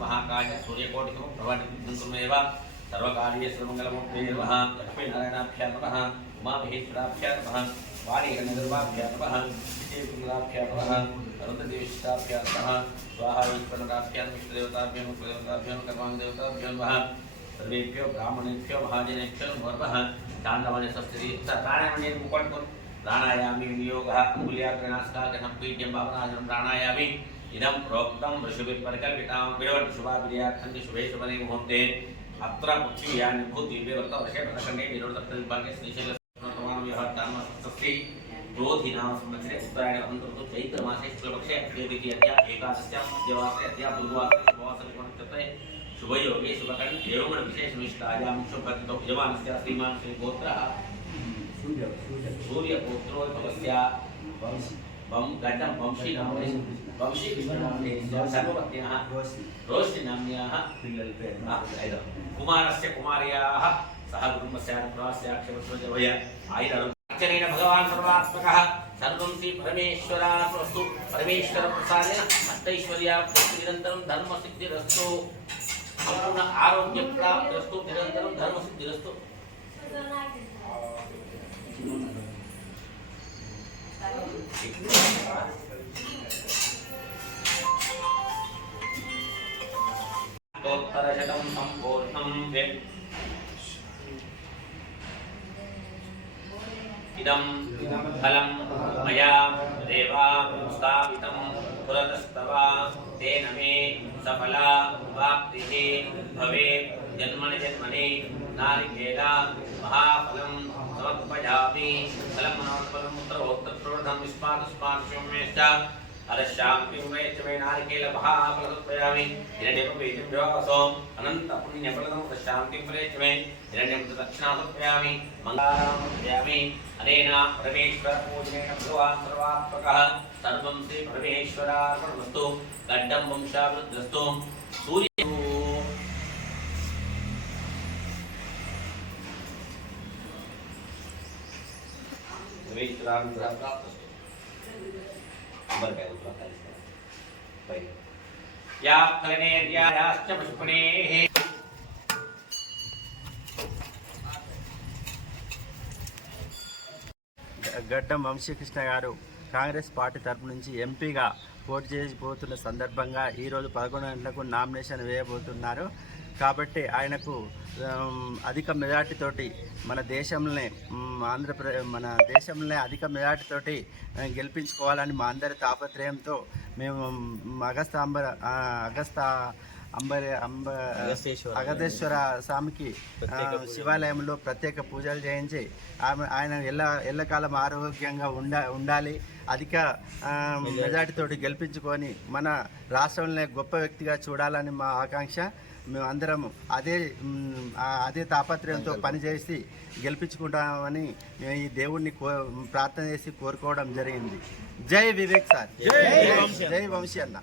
महाकाय सूर्यकोटिसमप्रभा निर्विघ्नं सर्वकार्येषु मंगलमूर्तये नमः। लक्ष्मीनारायणाभ्यां नमः। उमामहेश्वराभ्यां नमः। वाणीगणनिर्वाभ्यां नमः। विजयकुमाराभ्यां नमः। अरुणदेवशिष्टाभ्यां नमः। स्वाहा ईश्वरनाभ्यां विष्णुदेवताभ्यां कुलदेवताभ्यां कर्माङ्गदेवताभ्यां नमः। सर्वेभ्यो ब्राह्मणेभ्यो महाजनेभ्यो नमो नमः। चान्दमनसस्थिति प्राणायामने मुकोट्पुर प्राणायामी विनियोगः अङ्गुल्याग्रनास्कागनं पीठ्यं भावनाजनं प्राणायामी इदं प्रोक्तं ऋषिभिर्परिकल्पितां विडवट्शुभाभिर्यार्थं शुभे शुभने मुहूर्ते अत्र पृथ्वीयानि भूद्वीपे वर्तवर्षे प्रदखण्डे निरोधत्तविभागे श्रीशैलस्नानविहारदानमस्तस्यै क्रोधिनाम संवत्सरे उत्तरायणे अन्तर्गतो चैत्रमासे शुक्लपक्षे द्वितीया एकादश्यां मध्यवासरे अद्या पूर्ववासरे शुभवासरे शुभयोगे शुभकर्म एवं विशेषनिष्ठायां शुभभक्तौ यजमानस्य श्रीमान् श्रीगोत्रः सूर्यपुत्रो भवस्य गड्डं वंशी सर्वपत्न्याः रोष्टिनाम्न्याः कुमारस्य कुमार्याः सह कुटुम्बस्य प्रवास्याक्षवत्वजभय आयुरार्चनेन भगवान् सर्वात्मकः सर्वं श्री परमेश्वरार्पणमस्तु। परमेश्वरप्रसादेन अष्टैश्वर्याप्तिरस्तु निरन्तरं धर्मसिद्धिरस्तु। संपूर्ण आरोग्यप्राप्तिरस्तु निरन्तरं धर्मसिद्धिरस्तु। उत्तरशतं सम्पूर्णम् इदं फलं मया देवा स्थापितं पुरतस्तव तेन मे सफला वाप्तिः भवेत्। जन्मनि जन्मनि नारिकेला महाफलं समर्पयामि। फलं मनोफलं उत्तरोत्तरप्रोढं विस्मादुस्मादुष्मेश्च अरशान्तिं वैष्णवे नारिकेल महाफलसमर्पयामि। हिरण्यपुण्यभ्योऽसो अनन्तपुण्यफलं शान्तिं वैष्णवे हिरण्यं दक्षिणासमर्पयामि। मङ्गलारामर्पयामि। अनेन परमेश्वरपूजनेन भगवान् सर्वात्मकः सर्वं श्री परमेश्वरार्पणमस्तु। गड्डं वंशावृद्धिरस्तु। सूर्य या फलनेर्याश्च पुष्पणेः గడ్డం వంశీకృష్ణ గారు కాంగ్రెస్ పార్టీ తరపు నుంచి ఎంపీగా పోటీ చేయబోతున్న సందర్భంగా ఈరోజు 11 గంటలకు నామినేషన్ వేయబోతున్నారు. కాబట్టి ఆయనకు అధిక మెజార్టీతోటి మన దేశంలోనే అధిక మెజార్టీతోటి గెలిపించుకోవాలని మా అందరి తాపత్రయంతో మేము అగస్తేశ్వర స్వామికి శివాలయంలో ప్రత్యేక పూజలు చేయించి ఆయన ఎల్లకాలం ఆరోగ్యంగా ఉండాలి, అధిక మెజార్టీతోటి గెలిపించుకొని మన రాష్ట్రంలో గొప్ప వ్యక్తిగా చూడాలని మా ఆకాంక్ష. మేమందరం అదే తాపత్రయంతో పనిచేసి గెలిపించుకుంటామని మేము ఈ దేవుణ్ణి ప్రార్థన చేసి కోరుకోవడం జరిగింది. జై వివేక్ సార్, జై వంశీ అన్న.